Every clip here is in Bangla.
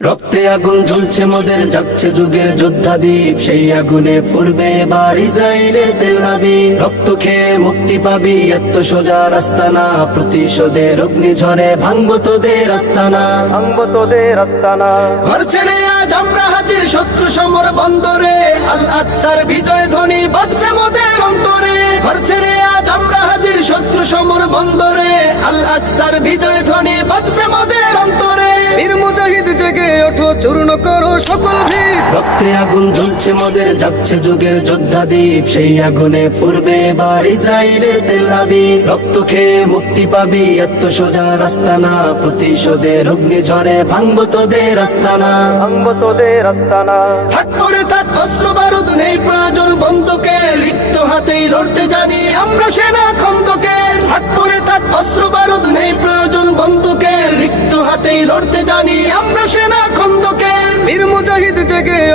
রক্তে আগুন জ্বলছে মোদের যাচ্ছে যুগের যোদ্ধা দ্বীপ সেই আগুনে পূর্বে এবার ইসরায়েলের তেলাবি রক্ত খেয়ে মুক্তি পাবি এত সোজা রাস্তা না প্রতিশোধের অগ্নি ঝরে ভাঙবো তোদের আস্তানা। ভাঙবো তোদের আস্তানা। ঘর ছেড়ে আজ আমরা হাজির শত্রু সমর বন্দরে। আল আকসার বিজয় ধ্বনি বাজছে মোদের অন্তরে। ঘর ছেড়ে আজ আমরা হাজির শত্রু সমর বন্দরে। আল আকসার বিজয় ধ্বনি বাজছে মোদের চূর্ণ করো সকল ভিড়। রক্তে আগুন জ্বলছে মোদের যাচ্ছে যুগের যোদ্ধা দ্বীপ। সেই আগুনে পূর্বে এবার ইসরায়েলের তেলাবি রক্ত খেয়ে মুক্তি পাবি এত সোজা রাস্তা না প্রতিশোধের অগ্নি ঝরে ভাঙবো তোদের আস্তানা। ভাঙবো তোদের আস্তানা। থাক করে থাক অস্ত্র বারুদ নেই প্রয়োজন বন্ধুকে রিক্ত হাতেই লড়তে জানি আমরা সেনা খন্দকে থাক করে থাক অস্ত্র বারুদ নেই প্রয়োজন বন্ধুকে রিক্ত হাতেই লড়তে জানি আমরা সেনা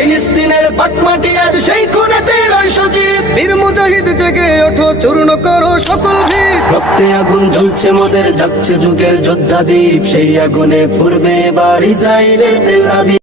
ফিলিস্তিনের পাটমাটি আজ সেই খুনেতে রয় সজীব। বীর মুজাহিদ জেগে ওঠো চূর্ণ করো সকল ভিড় রক্তে আগুন ঝুলছে মোদের যাচ্ছে যুগের যোদ্ধা দ্বীপ সেই আগুনে পূর্বে এবার ইসরায়েলের তেলাবি